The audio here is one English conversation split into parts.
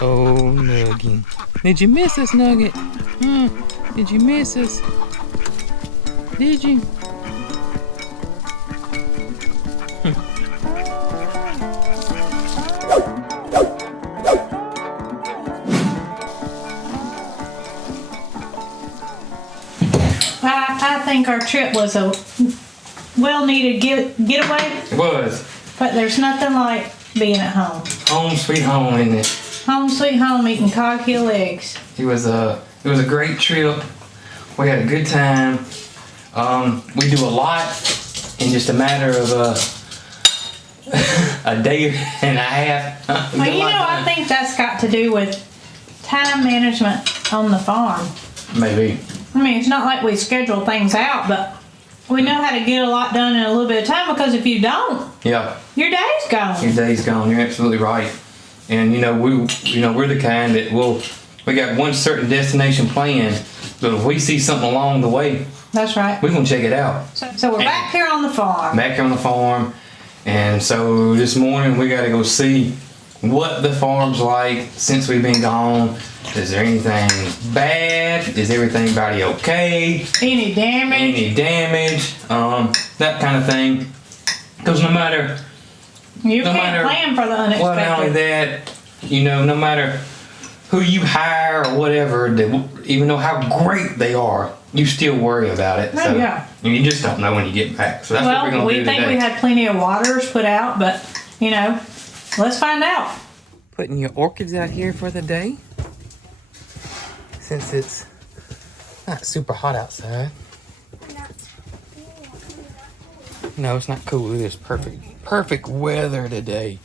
Oh, Nugget. Did you miss us, Nugget? Did you miss us? Did you? I think our trip was a well-needed getaway. It was. But there's nothing like being at home. Home sweet home, isn't it? Home sweet home eating coghill eggs. It was a great trip. We had a good time. We do a lot in just a matter of a day and a half. Well, you know, I think that's got to do with time management on the farm. Maybe. I mean, it's not like we schedule things out, but we know how to get a lot done in a little bit of time, because if you don't, yeah, your day's gone. Your day's gone. You're absolutely right. And we're the kind that we got one certain destination planned, but if we see something along the way, that's right, we're gonna check it out. So we're back here on the farm. Back here on the farm, and so this morning we got to go see what the farm's like since we've been gone. Is there anything bad? Is everybody okay? Any damage? That kind of thing. Because no matter plan for the unexpected. Well, not only that, no matter who you hire or whatever, even though how great they are, you still worry about it. Oh, yeah. And you just don't know when you get back. So that's what we're going to do today. We think we had plenty of waters put out, but, let's find out. Putting your orchids out here for the day. Since it's not super hot outside. No, it's not cool. It is perfect weather today.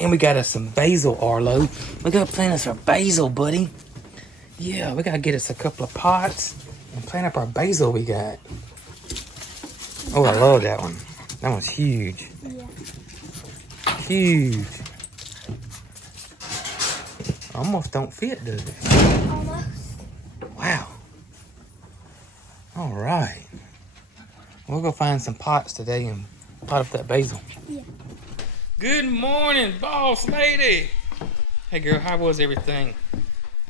And we got us some basil, Arlo. We got to plant us our basil, buddy. Yeah, we got to get us a couple of pots and plant up our basil we got. Oh, I love that one. That one's huge. Yeah. Huge. Almost don't fit, does it? Almost. Wow. All right. We'll go find some pots today and pot up that basil. Yeah. Good morning, boss lady. Hey girl, how was everything?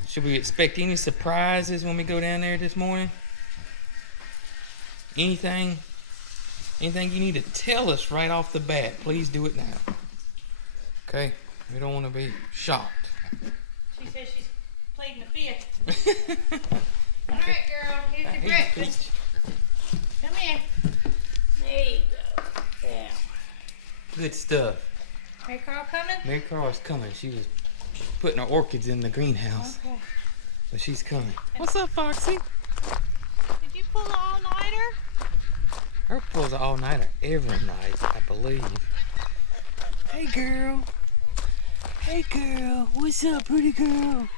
Should we expect any surprises when we go down there this morning? Anything you need to tell us right off the bat, please do it now. Okay? We don't want to be shocked. She says she's pleading the fifth. All right, girl. Here's your breakfast. Come here. There you go. Yeah. Good stuff. Mary Carl coming? Mary Carl's coming. She was putting her orchids in the greenhouse. Okay. But she's coming. What's up, Foxy? Did you pull the all-nighter? Her pulls an all-nighter every night, I believe. Hey, girl. Hey, girl. What's up, pretty girl?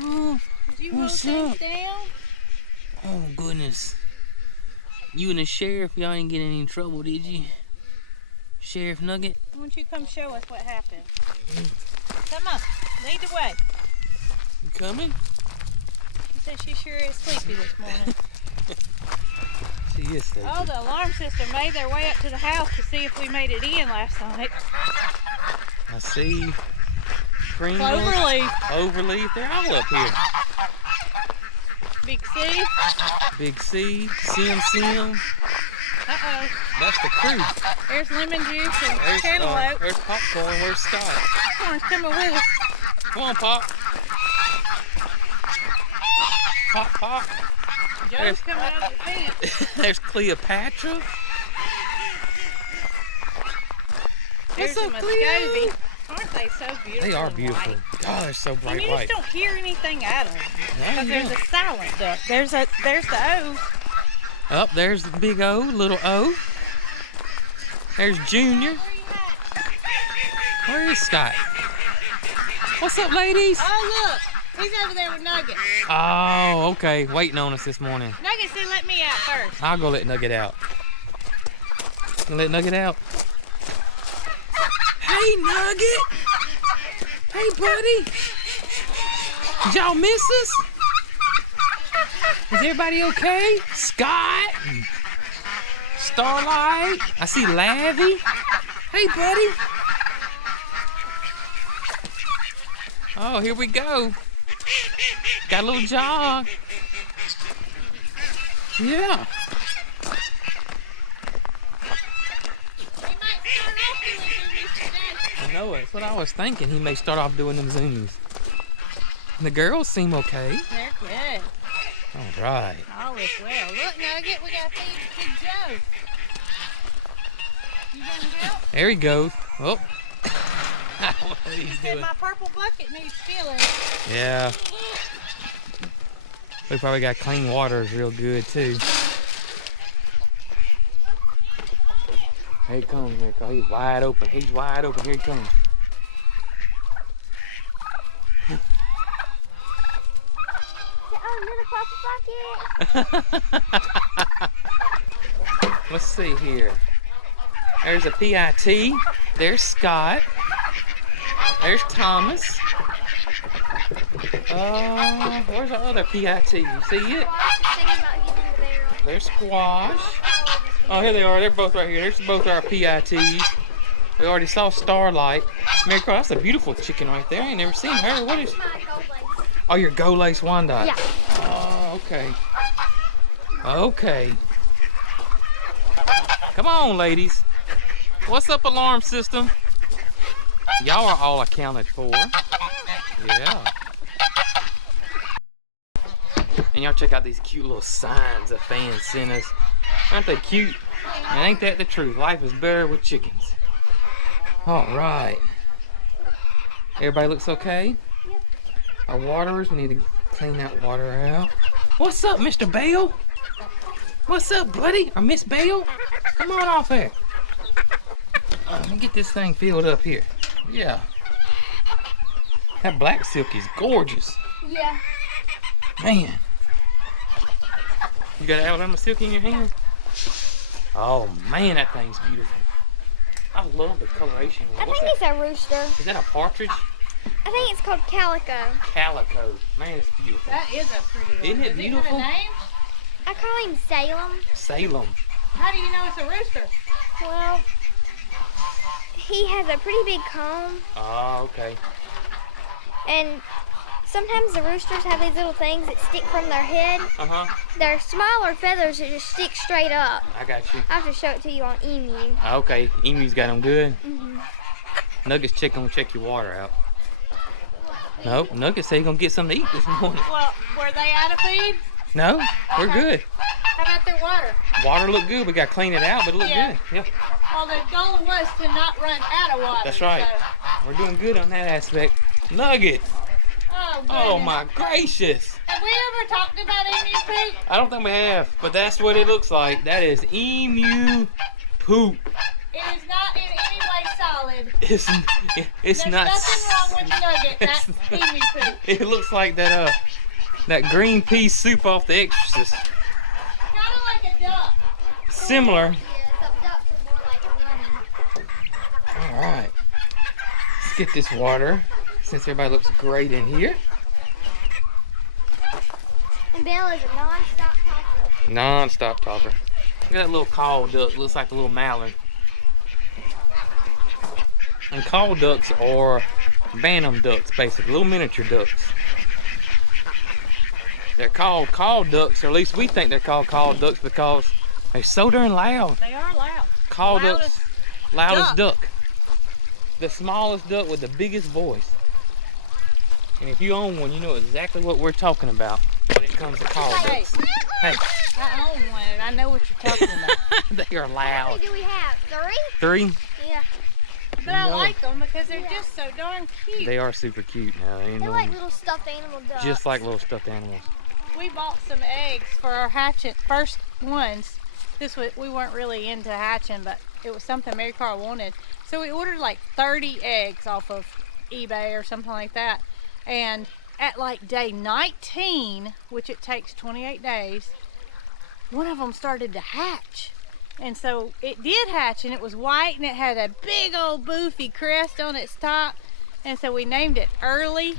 Oh, Did you roll what's things up? down? Oh, goodness. You and the sheriff, y'all ain't getting any trouble, did you? Sheriff Nugget? Why don't you come show us what happened? Come on. Lead the way. You coming? She said she sure is sleepy this morning. She is sleepy. Oh, the alarm system made their way up to the house to see if we made it in last night. I see. Green Cloverleaf. Overleaf. They're all up here. Big C. Big C. Sim. Uh-oh. That's the crew. There's lemon juice and There's cantaloupe. popcorn. Where's Scott? Popcorn's coming with us. Come on, Pop. Pop. Joe's coming out of the fence. There's Cleopatra. There's What's up, a Cleo? Muscovy. Aren't they so beautiful? They are and beautiful. white? God, they're so bright And you white. just don't hear anything out of them. No, Because you there's don't. a silent duck. There's the O. Up there's the big O, little O. There's Junior. Where is Scott? What's up, ladies? Oh, look. He's over there with Nugget. Oh, okay. Waiting on us this morning. Nugget said let me out first. I'll go let Nugget out. Let Nugget out. Hey, Nugget. Hey, buddy. Did y'all miss us? Is everybody okay? Scott? Starlight? I see Lavi. Hey, buddy. Oh, here we go. Got a little jog. Yeah. I know it. That's what I was thinking. He may start off doing them zoomies. The girls seem okay. They're good. All right. All is well. Look, Nugget, we got to feed Big Joe. You done help? There he goes. Oh. What he's He said doing. my purple bucket needs filling. Yeah. We probably got clean waters real good too. Here he comes, here he comes. He's wide open. He's wide open. Here he comes. Let's see here. There's a PIT. There's Scott. There's Thomas. Where's the other PIT? You see it? There's Squash. Oh, here they are. They're both right here. There's both our PITs. We already saw Starlight. Mary Carl, that's a beautiful chicken right there. I ain't never seen her. What is? Oh, your Gold Lace Wyandotte. Yeah. Oh, okay. Okay. Come on, ladies. What's up, alarm system? Y'all are all accounted for. Yeah. And y'all check out these cute little signs that fans sent us. Aren't they cute? And ain't that the truth? Life is better with chickens. All right. Everybody looks okay? Yep. Our waterers, we need to clean that water out. What's up, Mr. Bale? What's up, buddy? Or Miss Bale? Come on off there. Let me get this thing filled up here. Yeah. That black silk is gorgeous. Yeah. Man. You got Alabama silk in your hand? Oh man, that thing's beautiful. I love the coloration. I think it's a rooster. Is that a partridge? I think it's called calico. Calico. Man, it's beautiful. That is a pretty one. Isn't it Does beautiful? It have a name? I call him Salem. Salem. How do you know it's a rooster? Well, he has a pretty big comb, Oh, okay. and sometimes the roosters have these little things that stick from their head. Uh-huh. They're smaller feathers that just stick straight up. I got you. I have to show it to you on emu. Okay, Emu's got them good. Mm-hmm. Nuggets check your water out. Nope, Nuggets say he's gonna get something to eat this morning. Well, were they out of feed? No, we're Okay. good. How about their water? Water look good. We gotta clean it out, but it look Yeah. good. Yeah, Well, the goal was to not run out of water. that's right. So. We're doing good on that aspect. Nugget. Oh, goodness. Oh my gracious. Have we ever talked about emu poop? I don't think we have, but that's what it looks like. That is emu poop. It is not in any way solid. It's There's not. nothing wrong with Nugget. That's It's- emu poop. It looks like that that green pea soup off The Exorcist. Kind of like a duck. Similar. Yeah, some ducks are more like running. All right. Let's get this water since everybody looks great in here. And Belle is a non-stop talker. Non-stop talker. Look at that little call duck. Looks like a little mallard. And call ducks are bantam ducks, basically, little miniature ducks. They're called call ducks, or at least we think they're called call ducks because they're so darn loud. They are loud. Call Loudest ducks, loudest duck. The smallest duck with the biggest voice. And if you own one, you know exactly what we're talking about when it comes to call Hey, ducks. Hey, I own one and I know what you're talking about. they are How loud. many do we have? 3? 3? Yeah. But I No. like them because they're just so darn cute. They are super cute now. Ain't They're no- like little stuffed animal ducks. just like little stuffed animals. We bought some eggs for our hatching first ones. We weren't really into hatching, but it was something Mary Carl wanted. So we ordered like 30 eggs off of eBay or something like that. And at like day 19, which it takes 28 days, one of them started to hatch. And so it did hatch, and it was white, and it had a big old boofy crest on its top. And so we named it Early,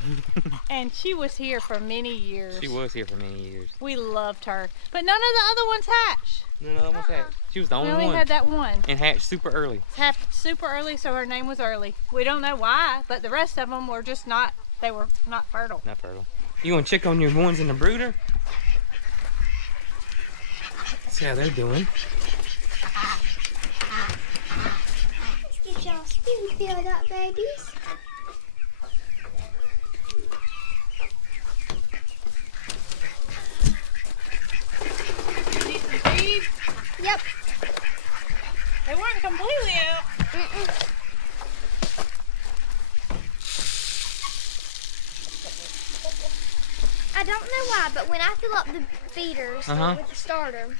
and she was here for many years. She was here for many years. We loved her. But none of the other ones hatched. None of them was hatched. She was the We only only one. had that one. And hatched super early. Hatched super early, so her name was Early. We don't know why, but the rest of them were just not They were not fertile. Not fertile. You want to check on your ones in the brooder? See how they're doing. Let's get y'all spoon filled up, babies. Need some feed? Yep. They weren't completely out. Mm-mm. I don't know why, but when I fill up the feeders with the starter,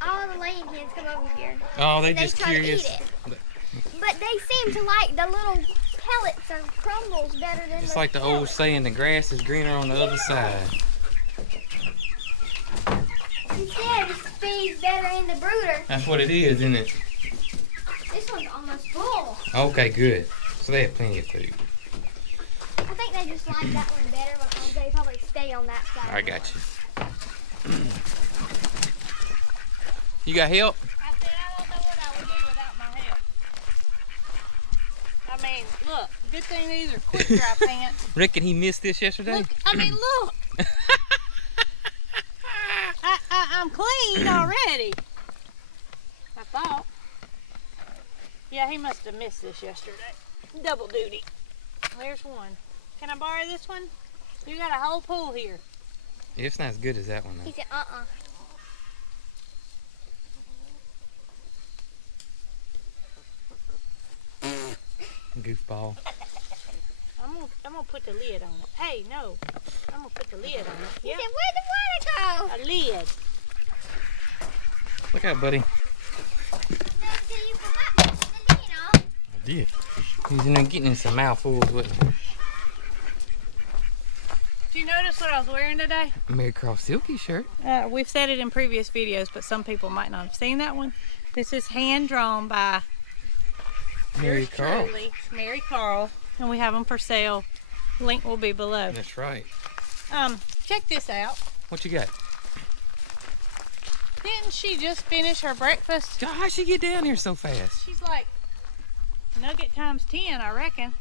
all the laying hens come over here. Oh, they and just try curious. to eat it. But they seem to like the little pellets or crumbles better than It's the like the old saying, the grass is greener on the other side. Instead, it's feed better in the brooder. That's what it is, isn't it? This one's almost full. Okay, good. So they have plenty of food. I think they just like that one better because they probably stay on that side. I got you. You got help? I said I don't know what I would do without my help. I mean, look, good thing these are quick dry pants. Reckon he missed this yesterday? Look, I mean, look. I'm clean already. I thought. Yeah, he must have missed this yesterday. Double duty. There's one. Can I borrow this one? You got a whole pool here. Yeah, it's not as good as that one, He though. said, Goofball. I'm gonna put the lid on it. Hey, no. I'm gonna put the lid on it. He Yeah. said, where'd the water go? A lid. Look out, buddy. Until you forgot to put the lid on. I did. He's in there getting in some mouthfuls, wasn't he? Do you notice what I was wearing today? Mary Cross Silky shirt. We've said it in previous videos, but some people might not have seen that one. This is hand drawn by Mary yours Carl. truly, Mary Carl, and we have them for sale. Link will be below. That's right. Check this out. What you got? Didn't she just finish her breakfast? How'd she get down here so fast? She's like nugget times 10, I reckon.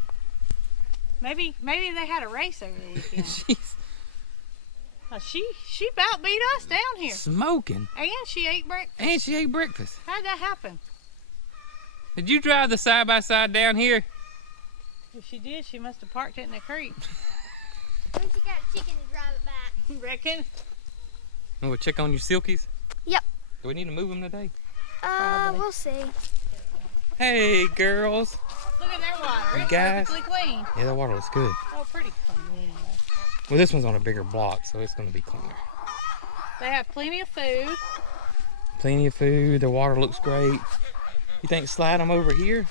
Maybe they had a race over the weekend. She about beat us down here. Smoking. And she ate breakfast. And she ate breakfast. How'd that happen? Did you drive the side-by-side down here? If she did, she must have parked it in the creek. When she got a chicken to drive it back. You reckon? We'll check on your silkies. Yep. Do we need to move them today? Probably. We'll see. Hey, girls. Look at their water. It's Guys. perfectly clean. Yeah, that water looks good. Oh, pretty clean anyway. Well, this one's on a bigger block, so it's going to be cleaner. They have plenty of food. Plenty of food. The water looks great. You think slide them over here?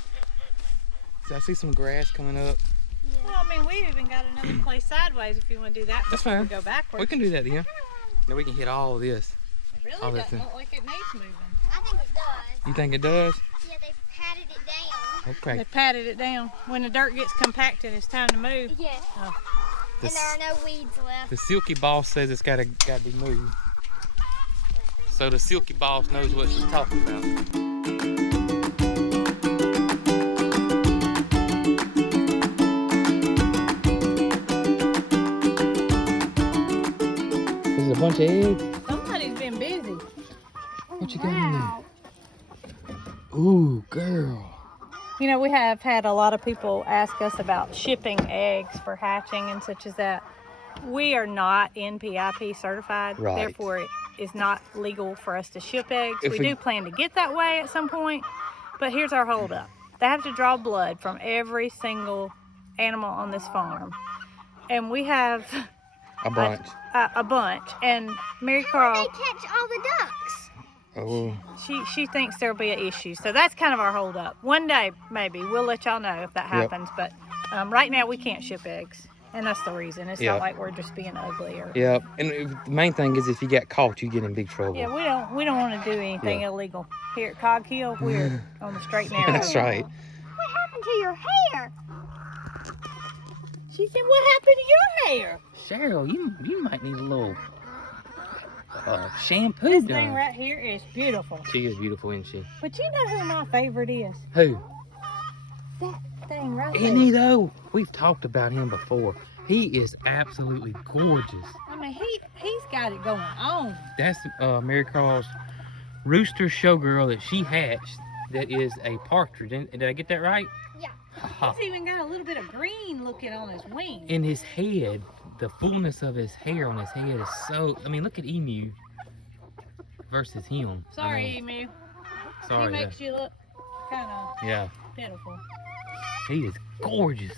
So I see some grass coming up. Well, I mean, we've even got another place sideways if you want to do that. That's before fine. We go backwards. We can do that, yeah. Then we can hit all of this. It really all that doesn't too. look like it needs moving. I think it does. You think it does? Yeah, they patted it down. Okay. They patted it down. When the dirt gets compacted, it's time to move. Yes. Oh. And there are no weeds left. The silky boss says it's gotta be moved. So the silky boss knows what she's talking about. Is it a bunch of eggs? Somebody's been busy. What you got in there? Ooh, girl. You know, we have had a lot of people ask us about shipping eggs for hatching and such as that. We are not NPIP certified, Right. therefore it is not legal for us to ship eggs. If We we- do plan to get that way at some point, but here's our holdup. They have to draw blood from every single animal on this farm. And we have A bunch. a bunch. And Mary They Carl, catch all the ducks. Oh, she thinks there'll be an issue. So that's kind of our holdup. One day, maybe, we'll let y'all know if that happens. But right now, we can't ship eggs. And that's the reason. It's Yeah. not like we're just being ugly or... yeah. And the main thing is if you get caught, you get in big trouble. Yeah, we don't want to do anything illegal. Here at Cog Hill, we're on the straight and narrow. That's right. What happened to your hair? She said, what happened to your hair? Cheryl, you might need a little shampoo This done. thing right here is beautiful. She is beautiful, isn't she? But you know who my favorite is? Who? thing right there. Isn't he though? We've talked about him before. He is absolutely gorgeous. I mean, he's got it going on. That's Mary Carl's rooster showgirl that she hatched. That is a partridge. Did I get that right? Yeah. He's even got a little bit of green looking on his wing. In his head, the fullness of his hair on his head is so. I mean, look at Emu versus him. Sorry, I mean, Emu. Sorry. He makes you look kind of pitiful. He is gorgeous.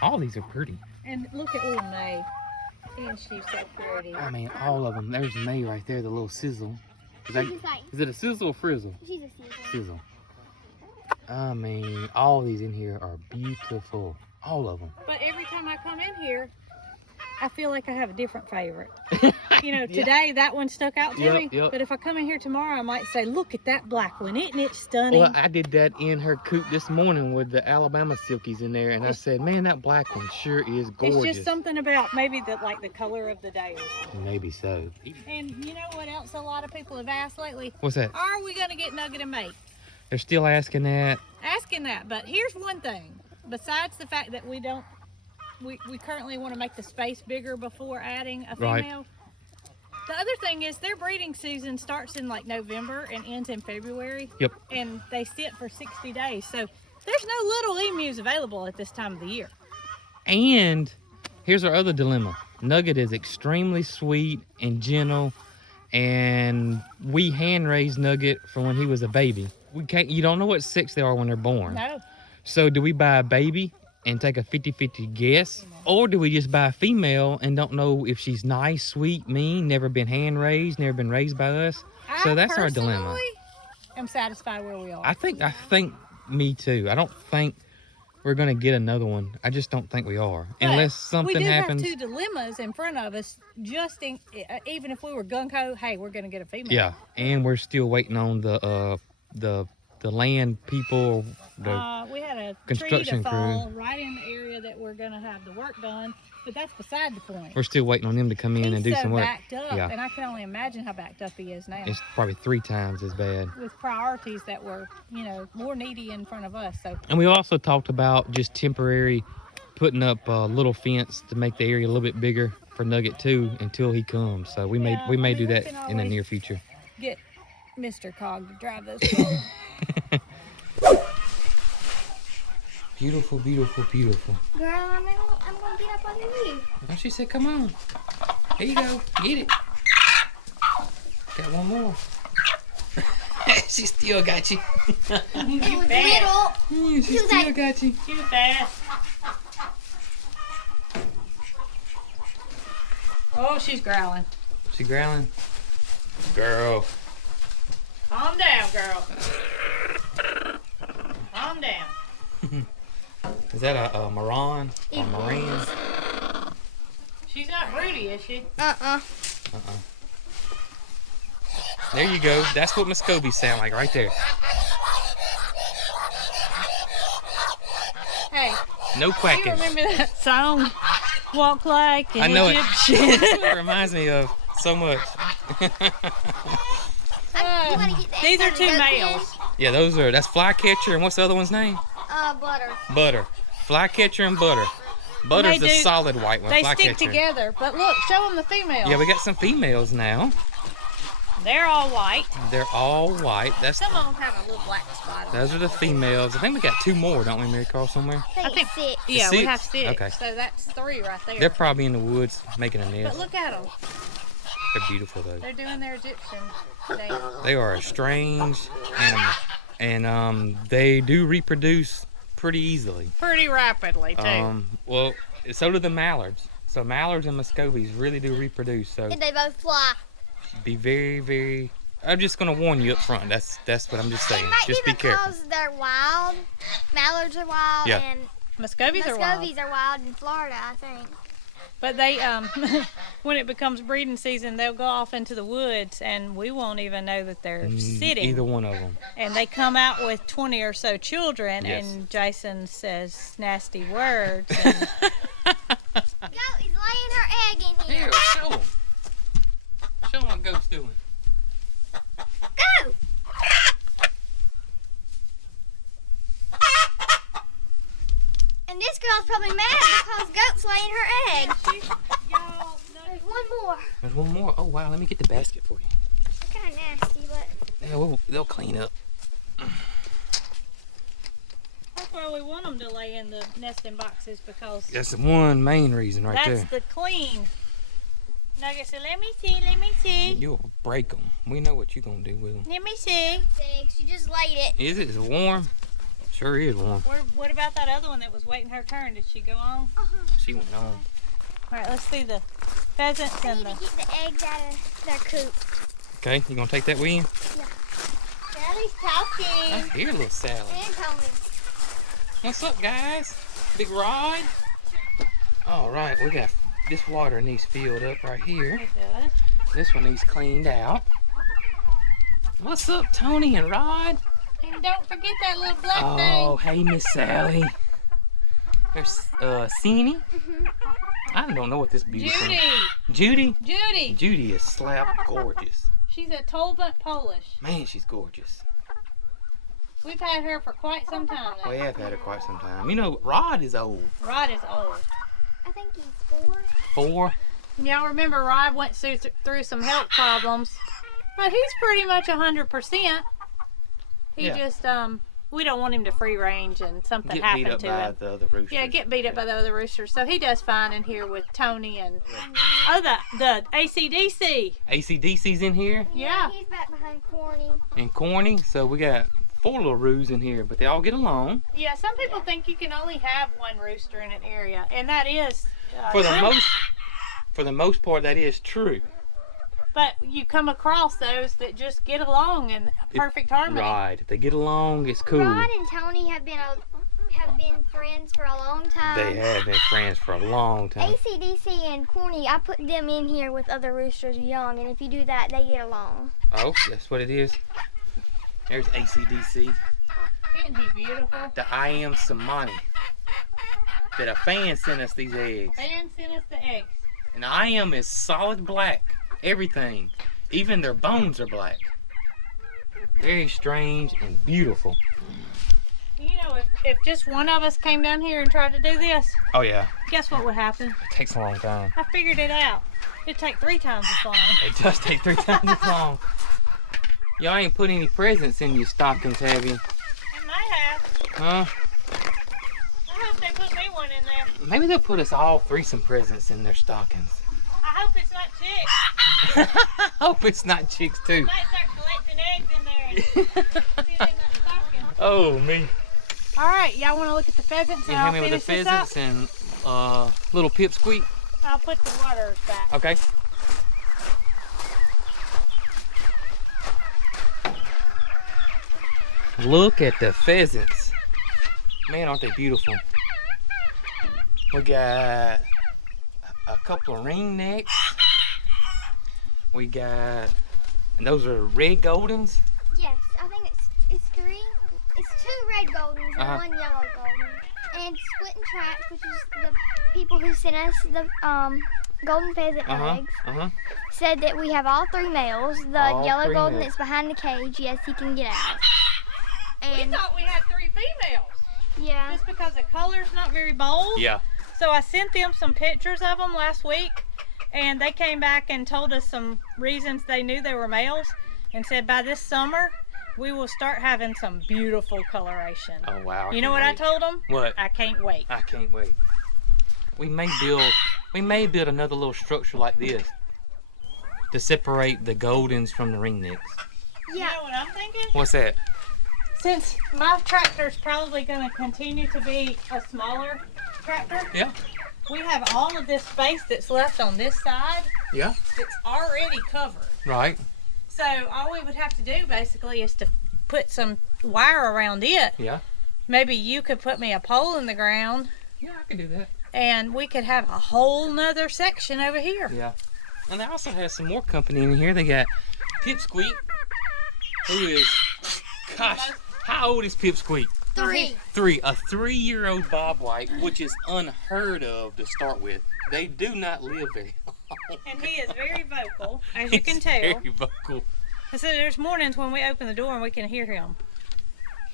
All these are pretty. And look at little May. Isn't she so pretty? I mean, all of them. There's May right there, the little sizzle. Is it a sizzle or frizzle? She's a sizzle. Sizzle. I mean, all these in here are beautiful. All of them. But every time I come in here, I feel like I have a different favorite. You know, today that one stuck out to me. Yep. But if I come in here tomorrow, I might say, look at that black one. Isn't it stunning? Well, I did that in her coop this morning with the Alabama silkies in there, and I said, man, that black one sure is gorgeous. It's just something about maybe the color of the day or something. Maybe so. And you know what else a lot of people have asked lately? What's that? Are we going to get Nugget and Mate? They're still asking that. Asking that, but here's one thing. Besides the fact that we currently want to make the space bigger before adding a female. Right. The other thing is their breeding season starts in like November and ends in February. Yep. And they sit for 60 days. So there's no little emus available at this time of the year. And here's our other dilemma. Nugget is extremely sweet and gentle, and we hand raised Nugget from when he was a baby. You don't know what sex they are when they're born. No. So do we buy a baby and take a 50-50 guess? Or do we just buy a female and don't know if she's nice, sweet, mean, never been hand raised, never been raised by us? So that's our dilemma. I'm satisfied where we are. I think me too. I don't think we're gonna get another one. I just don't think we are, unless something happens. We do have two dilemmas in front of us. Even if we were gung ho, hey, we're gonna get a female. Yeah, and we're still waiting on the land people. We had a construction tree to fall crew right in the area that we're gonna have the work done, but that's beside the point. We're still waiting on them to come in and do some work. He's so backed up, Yeah. and I can only imagine how backed up he is now. It's probably 3 times as bad. With priorities that were, more needy in front of us. So. And we also talked about just temporary putting up a little fence to make the area a little bit bigger for Nugget too until he comes. So we may do that in the near future. Get Mr. Cog to drive those. Beautiful, beautiful, beautiful. Girl, I'm gonna get up under you. Oh, she said, come on. Here you go. Get it. Got one more. She still got you. It was little. She still got you. Too fast. Oh, she's growling. She growling? Girl. Calm down, girl. Calm down. Is that a Moran or Moran? She's not broody, is she? There you go. That's what Muscovies sound like right there. Hey. No quacking. You remember that song? Walk like an I know Egyptian. it reminds me of so much. These are 2 males. Yeah, that's Flycatcher, and what's the other one's name? Butter. Butter. Flycatcher and Butter. Butter's the solid white one. They Flycatcher. stick together. But look, show them the females. Yeah, we got some females now. They're all white. They're all white. Some of them have a little black spot on Those are the females. I think we got 2 more, don't we, Mary Carl, somewhere? I think 6. Yeah, 6? we have 6. Okay. So that's 3 right there. They're probably in the woods making a nest. But look at them. They're beautiful, though. They're doing their Egyptian dance. They are a strange animal. And they do reproduce pretty easily. Pretty rapidly, too. Well, so do the mallards. So mallards and Muscovies really do reproduce. So And they both fly. be very, very... I'm just going to warn you up front. That's what I'm just saying. It might Just be be careful. because they're wild. Mallards are wild, Yeah. and Muscovies are wild. Muscovies are wild in Florida, I think. But they, when it becomes breeding season, they'll go off into the woods, and we won't even know that they're sitting. Either one of them. And they come out with 20 or so children, Yes. and Jason says nasty words. And Go, he's laying her egg in here. Here, show them. Show them what Goat's doing. Go! girl's probably mad because Goat's laying her egg. Y'all, There's one more. There's one more. Oh wow, let me get the basket for you. It's kind of nasty, but Yeah, they'll clean up. that's why we want them to lay in the nesting boxes, because That's the one main reason right that's there. the clean. Nugget said, let me see. You'll break them. We know what you're gonna do with them. Let me see. eggs. You just laid it. Is it? Is it warm? Sure is warm. What about that other one that was waiting her turn? Did she go on? She went on. All right, let's see the pheasants I and need the... to get the eggs out of their coop. Okay, you gonna take that with you? Sally's talking. I hear little Sally. And Tony. What's up, guys? Big rod? All right, we got this water needs filled up right here. It does. This one needs cleaned out. What's up, Tony and Rod? And don't forget that little black Oh, hey, Miss Sally. There's Seanie. I don't know what this thing. beautiful. Judy. Judy? Judy is slap gorgeous. She's a Tolbut Polish. Man, she's gorgeous. We've had her for quite some time now. We have had her quite some time. You know, Rod is old. Rod is old. I think he's 4. 4. Y'all remember Rod went through some health problems, but he's pretty much 100%. He Yeah. just, we don't want him to free range and something Get happened beat up to by him. the other roosters. Yeah, get beat up by the other roosters. So he does fine in here with Tony and the ACDC. ACDC's in here Yeah. He's back behind Corny. and Corny. So we got 4 little roos in here, but they all get along. Yeah, some people think you can only have one rooster in an area, and that is For the true. For the most part, that is true. But you come across those that just get along in perfect harmony. Right. If they get along, it's cool. Rod and Tony have been friends for a long time. They have been friends for a long time. ACDC and Corny, I put them in here with other roosters young, and if you do that, they get along. Oh, that's what it is. There's ACDC. Isn't he beautiful? The I Am Samani. That a fan sent us these eggs. Dan sent us the eggs. And I Am is solid black. Everything. Even their bones are black. Very strange and beautiful. You know, if just one of us came down here and tried to do this, Oh yeah. guess what would happen? It takes a long time. I figured it out. It'd take 3 times as long. It does take 3 times as long. Y'all ain't put any presents in your stockings, have you? It might have. Huh? I hope they put me one in there. Maybe they'll put us all 3 some presents in their stockings. I hope it's not chicks. I hope it's not chicks too. Might start collecting eggs in there and put it in that stocking. Oh me. All right, y'all want to look at the pheasants and You I'll hit me with finish the this up? pheasants and little pipsqueak. I'll put the waters back. Okay. Look at the pheasants. Man, aren't they beautiful? We got a couple of ring necks. We got, and those are red goldens. Yes, I think it's 3. It's 2 red goldens and 1 yellow golden. And Splitting Tracks, which is the people who sent us the golden pheasant eggs, said that we have all 3 males. The All yellow 3 golden males. that's behind the cage, yes, he can get out. We And thought we had 3 females. yeah, Just because the color's not very bold. Yeah. So I sent them some pictures of them last week, and they came back and told us some reasons they knew they were males, and said by this summer we will start having some beautiful coloration. Oh wow. You know what I told them? What? I can't wait. I can't wait. We may build another little structure like this to separate the goldens from the ringnecks. You know what I'm thinking? What's that? Since my tractor's probably going to continue to be a smaller tractor, Yeah. we have all of this space that's left on this side Yeah. that's already covered. Right. So all we would have to do basically is to put some wire around it. Yeah. Maybe you could put me a pole in the ground Yeah, I can do that. and we could have a whole nother section over here. Yeah. And they also have some more company in here. They got Pipsqueak, who is, gosh, how old is Pipsqueak? 3. 3. A 3-year-old bobwhite, which is unheard of to start with. They do not live very long. And he is very vocal, as you He's can tell. Very vocal. And so there's mornings when we open the door and we can hear him.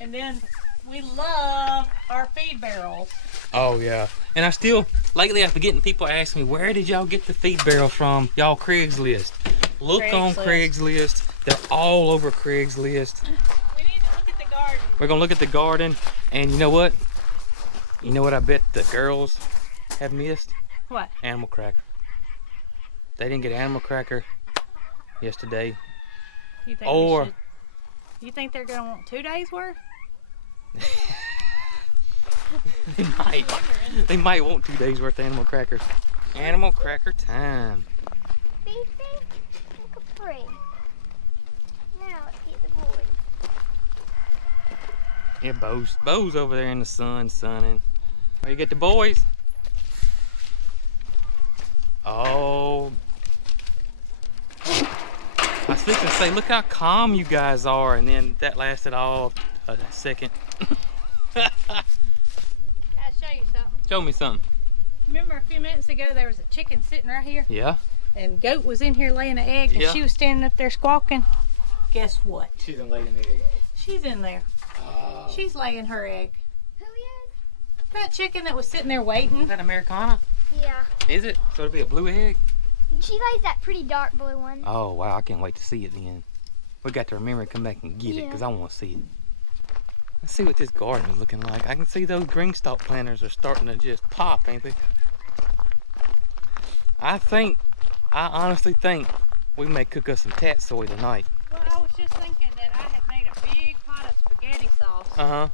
And then We love our feed barrels. Oh yeah, and lately I've been getting people asking me, where did y'all get the feed barrel from? Y'all Craigslist. Look on Craigslist. They're all over Craigslist. We need to look at the garden. We're gonna look at the garden, and you know what? You know what I bet the girls have missed? What? Animal cracker. They didn't get animal cracker yesterday. You think they're gonna want 2 days worth? They might want 2 days worth of animal crackers. Animal cracker time. Fifi, look at Free. Now let's get the boys. Yeah, Bo's over there in the sun, sunning. Where you get the boys? Oh. I was fixing to say, look how calm you guys are, and then that lasted all a second. Gotta show you something. Show me something. Remember a few minutes ago there was a chicken sitting right here? Yeah. And Goat was in here laying an egg, and Yeah. she was standing up there squawking. Guess what? She's in laying the egg. She's in there. Oh. She's laying her egg. Who is? That chicken that was sitting there waiting. Is that Americana? Yeah. Is it? So it'll be a blue egg? She lays that pretty dark blue one. Oh, wow. I can't wait to see it then. We got to remember to come back and get it, because I want to see it. Let's see what this garden is looking like. I can see those green stalk planters are starting to just pop, ain't they? I honestly think we may cook us some tatsoi tonight. Well, I was just thinking that I had made a big pot of spaghetti sauce. Uh-huh.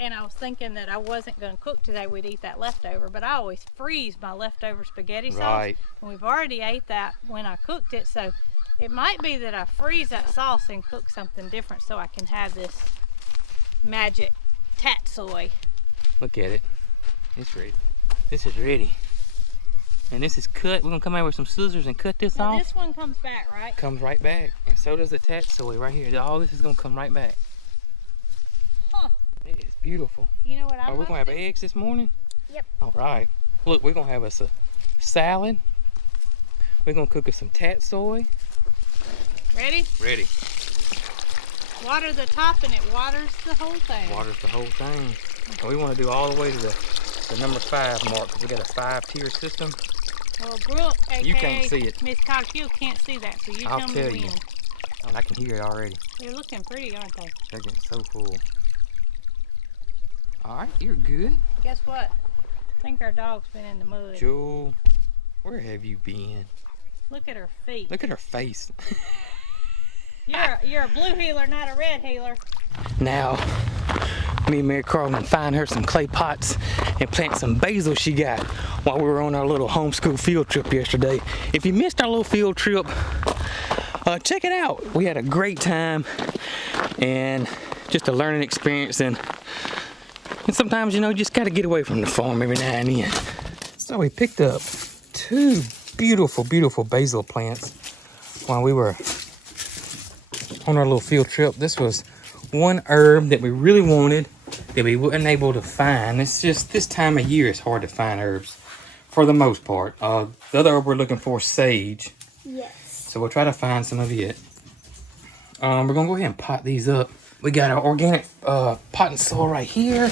And I was thinking that I wasn't going to cook today. We'd eat that leftover. But I always freeze my leftover spaghetti sauce. Right. And we've already ate that when I cooked it. So it might be that I freeze that sauce and cook something different so I can have this magic tatsoi. Look at it. It's ready. This is ready. And this is cut. We're going to come out with some scissors and cut this Now off. this one comes back, right? Comes right back. And so does the tatsoi right here. All this is going to come right back. Huh. It is beautiful. You know what I'm Are we going to have eggs this morning? Yep. All right. Look, we're going to have us a salad. We're going to cook us some tatsoi. Ready? Ready. Water the top and it waters the whole thing. Waters the whole thing. And we want to do all the way to the number 5 mark, because we got a 5-tier system. Well, Brooke, aka You can't see it. Miss Cocktail can't see that, so I'll tell tell me you. when. And I can hear it already. They're looking pretty, aren't they? They're getting so full. All right, you're good. Guess what? I think our dog's been in the mud. Jewel, where have you been? Look at her feet. Look at her face. You're a blue heeler, not a red heeler. Now, me and Mary Carl gonna find her some clay pots and plant some basil she got while we were on our little homeschool field trip yesterday. If you missed our little field trip, check it out. We had a great time and just a learning experience, and sometimes, you know, you just gotta get away from the farm every now and then. So we picked up 2 beautiful, beautiful basil plants while we were on our little field trip. This was one herb that we really wanted that we weren't able to find. It's just this time of year it's hard to find herbs for the most part. The other herb we're looking for is sage. Yes. So we'll try to find some of it. We're gonna go ahead and pot these up. We got our organic pot and soil right here.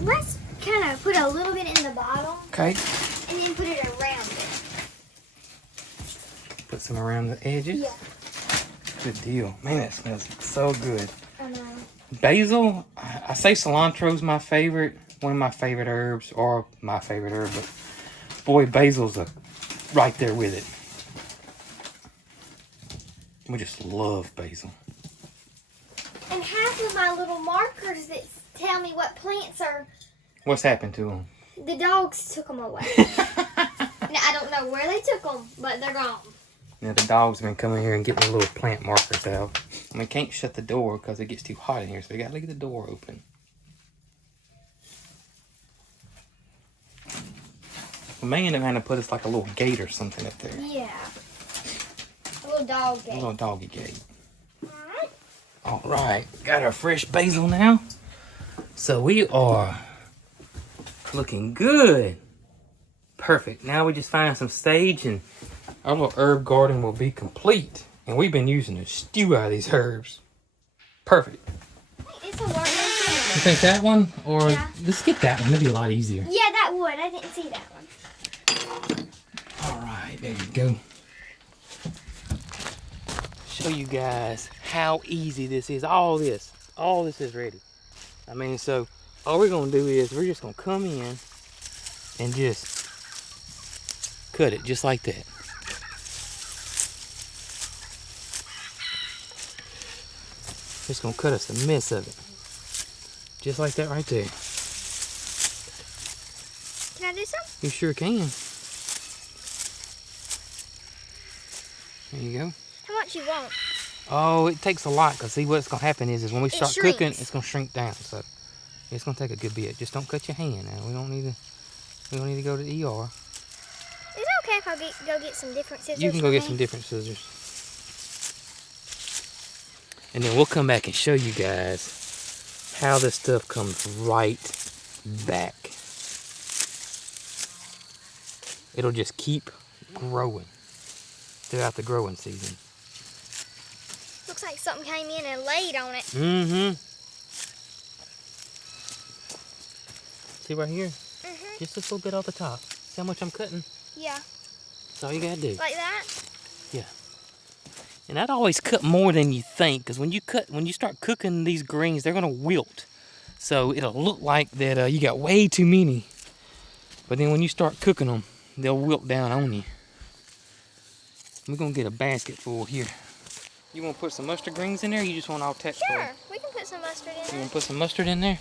Let's kind of put a little bit in the bottom. Okay. And then put it around it. Put some around the edges. Yeah. Good deal. Man, that smells so good. I know. Basil, I say cilantro's my favorite, one of my favorite herbs, or my favorite herb, but boy, basil's right there with it. We just love basil. And half of my little markers that tell me what plants are, What's happened to them? the dogs took them away. Now, I don't know where they took them, but they're gone. Now the dog's been coming here and getting the little plant markers out. I mean, can't shut the door because it gets too hot in here, so you gotta leave the door open. We may end up having to put us like a little gate or something up there. Yeah. A little dog A gate. little doggy gate. Alright. All right, got our fresh basil now. So we are looking good. Perfect. Now we just find some sage and our little herb garden will be complete. And we've been using a stew out of these herbs. Perfect. It's a work. think that one? Or Yeah. let's get that one. That'd be a lot easier. Yeah, that would. I didn't see that one. All right, there you go. Show you guys how easy this is. All this is ready. I mean, so all we're gonna do is we're just gonna come in and just cut it just like that. Just gonna cut us a mess of it. Just like that right there. Can I do some? You sure can. There you go. How much you want? Oh, it takes a lot, because see what's going to happen is when we start shrinks. cooking, it's going to shrink down. So it's going to take a good bit. Just don't cut your hand now. We don't need to go to the ER. Is it okay if I go get some different scissors? You can go for get me? some different scissors. And then we'll come back and show you guys how this stuff comes right back. It'll just keep growing throughout the growing season. Looks like something came in and laid on it. Mm-hmm. See right here? Mm-hmm. Just a little bit off the top. See how much I'm cutting? Yeah. That's all you gotta do. Like that? Yeah. And I'd always cut more than you think, because when you start cooking these greens, they're gonna wilt. So it'll look like that you got way too many. But then when you start cooking them, they'll wilt down on you. We're gonna get a basket full here. You wanna put some mustard greens in there, or you just want all tatsoi? Sure. We can put some mustard in You there. wanna put some mustard in there?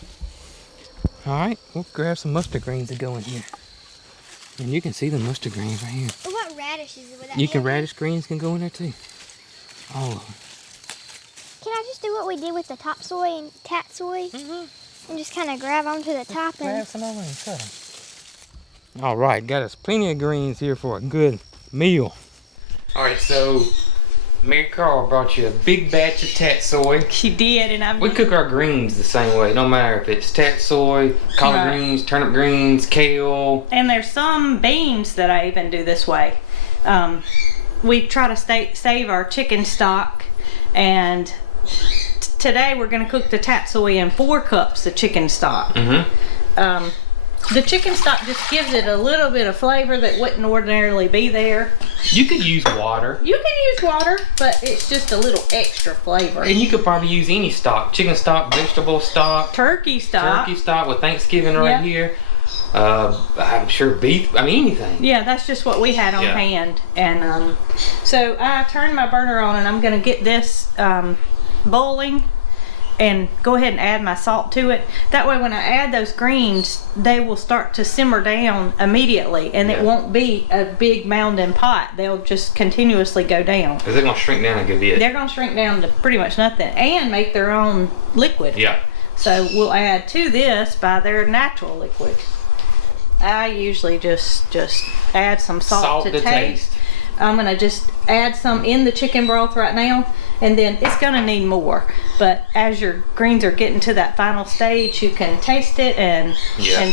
Alright, we'll grab some mustard greens to go in here. And you can see the mustard greens right here. What radishes would that You be? can radish greens can go in there too. All of them. Can I just do what we did with the topsoy and tatsoi? And just kind of grab onto the top Grab and... some over and cut them. All right, got us plenty of greens here for a good meal. All right, so Mary Carl brought you a big batch of tatsoi. She did, and We cook our greens the same way. No matter if it's tatsoi, collard Right. greens, turnip greens, kale. And there's some beans that I even do this way. We try to save our chicken stock, and today we're going to cook the tatsoi in 4 cups of chicken stock. The chicken stock just gives it a little bit of flavor that wouldn't ordinarily be there. You could use water. You can use water, but it's just a little extra flavor. And you could probably use any stock. Chicken stock, vegetable stock, Turkey stock. turkey stock with Thanksgiving right here. I'm sure beef, I mean anything. Yeah, that's just what we had on Yeah. hand. And so I turned my burner on, and I'm going to get this boiling and go ahead and add my salt to it. That way when I add those greens, they will start to simmer down immediately, and Yeah. it won't be a big mounding pot. They'll just continuously go down. Because they're going to shrink down a good bit. They're going to shrink down to pretty much nothing and make their own liquid. Yeah. So we'll add to this by their natural liquid. I usually just add some salt to taste. I'm gonna just add some in the chicken broth right now, and then it's gonna need more. But as your greens are getting to that final stage, you can taste it and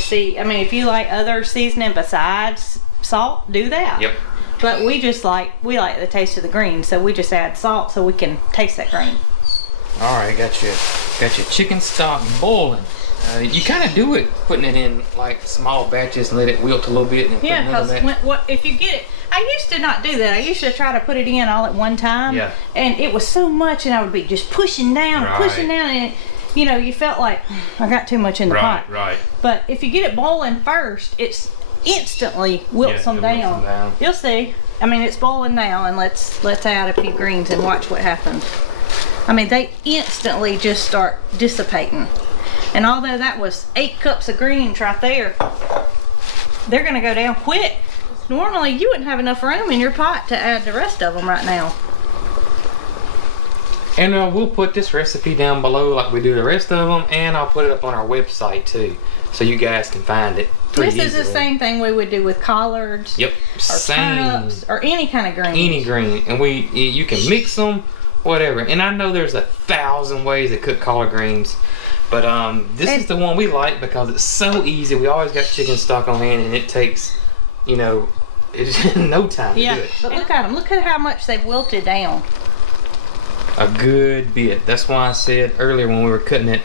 see. I mean, if you like other seasoning besides salt, do that. Yep. But we like the taste of the greens, so we just add salt so we can taste that green. All right, got your chicken stock boiling. You kind of do it, putting it in like small batches and let it wilt a little bit. And then Yeah, put another because if you get it, I used to not do that. I used to try to put it in all at one time. Yeah. And it was so much, and I would be just pushing down, and you felt like I got too much in the pot. Right. But if you get it boiling first, it's instantly wilts them down. You'll see. I mean, it's boiling now, and let's add a few greens and watch what happens. I mean, they instantly just start dissipating. And although that was 8 cups of greens right there, they're gonna go down quick. Normally you wouldn't have enough room in your pot to add the rest of them right now. And we'll put this recipe down below like we do the rest of them, and I'll put it up on our website too, so you guys can find it pretty This is the easily. same thing we would do with collards. Yep, Or same. turnips, or any kind of green. Any green, and you can mix them, whatever. And I know there's 1,000 ways to cook collard greens, but this is the one we like because it's so easy. We always got chicken stock on hand, and it takes, it's no time to do it. But look at them. Look at how much they've wilted down. A good bit. That's why I said earlier when we were cutting it,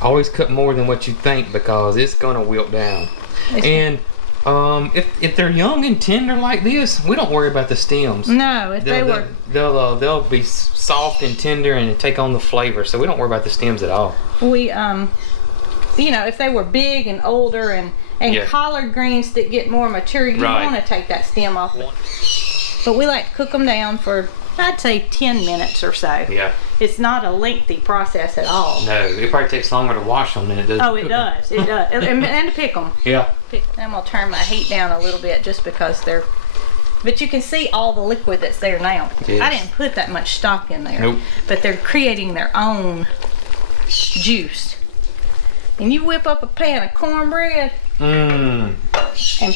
Always cut more than what you think because it's gonna wilt down. And if they're young and tender like this, we don't worry about the stems. No, if they'll be soft and tender and take on the flavor, so we don't worry about the stems at all. We you know, if they were big and older and collard greens that get more mature, you want to take that stem off. But we like to cook them down for, I'd say, 10 minutes or so. Yeah. It's not a lengthy process at all. No, it probably takes longer to wash them than it does. Oh, it does. It does. And to pick them. Yeah. I'm gonna turn my heat down a little bit just because they're. But you can see all the liquid that's there now. Yes. I didn't put that much stock in there. Nope. But they're creating their own juice. And you whip up a pan of cornbread and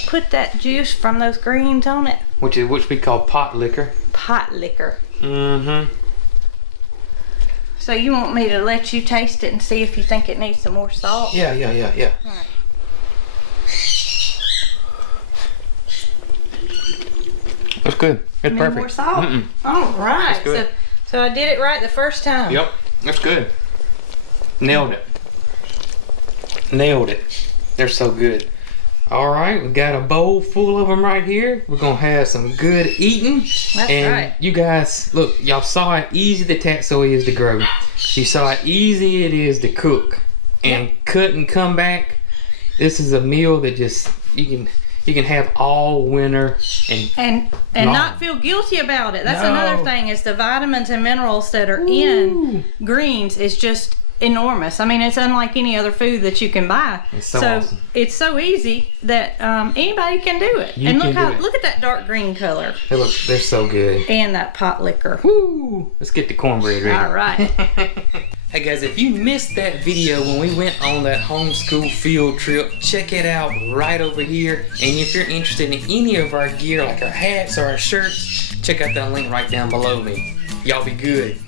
put that juice from those greens on it. Which we call pot liquor. Pot liquor. Mm-hmm. So you want me to let you taste it and see if you think it needs some more salt? Yeah. All right. That's good. It's perfect. More salt? All right. That's good. So I did it right the first time. Yep. That's good. Nailed it. Nailed it. They're so good. All right, we got a bowl full of them right here. We're gonna have some good eating. That's right. You guys, look, y'all saw how easy the tatsoi is to grow. You saw how easy it is to cook and cut and come back. This is a meal that just you can have all winter and not feel guilty about it. That's another thing, is the vitamins and minerals that are in greens is just enormous. I mean, it's unlike any other food that you can buy. It's so awesome. It's so easy that anybody can do it. Look at that dark green color. They're so good. And that pot liquor. Woo! Let's get the cornbread ready. All right. Hey guys, if you missed that video when we went on that homeschool field trip, check it out right over here. And if you're interested in any of our gear, like our hats or our shirts, check out that link right down below me. Y'all be good.